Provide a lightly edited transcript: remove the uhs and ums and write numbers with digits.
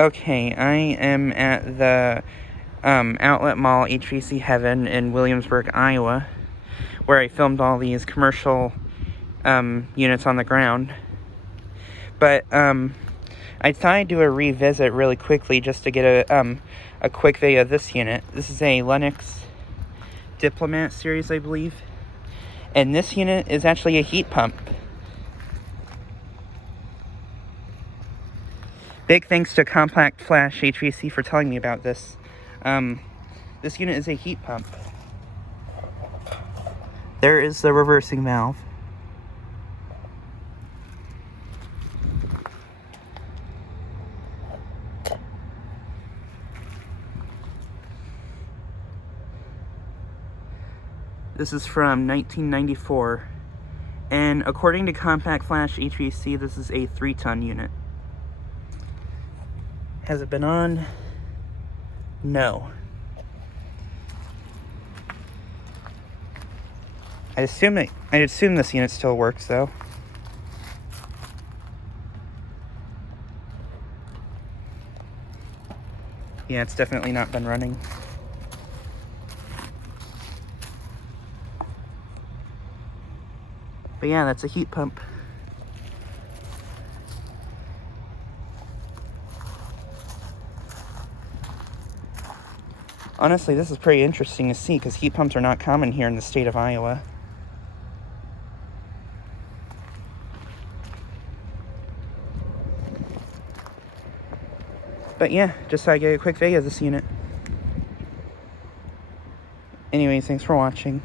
Okay, I am at the Outlet Mall HVAC Heaven in Williamsburg, Iowa, where I filmed all these commercial units on the ground. But I thought I'd do a revisit really quickly just to get a quick video of this unit. This is a Lennox Diplomat series, I believe. And this unit is actually a heat pump. Big thanks to CompactHVAC HVAC for telling me about this. This unit is a heat pump. There is the reversing valve. This is from 1994. And according to CompactHVAC HVAC, this is a 3-ton unit. Has it been on? No. I'd assume this unit still works though. Yeah, it's definitely not been running. But yeah, that's a heat pump. Honestly, this is pretty interesting to see because heat pumps are not common here in the state of Iowa. But yeah, just thought I'd get a quick video of this unit. Anyways, thanks for watching.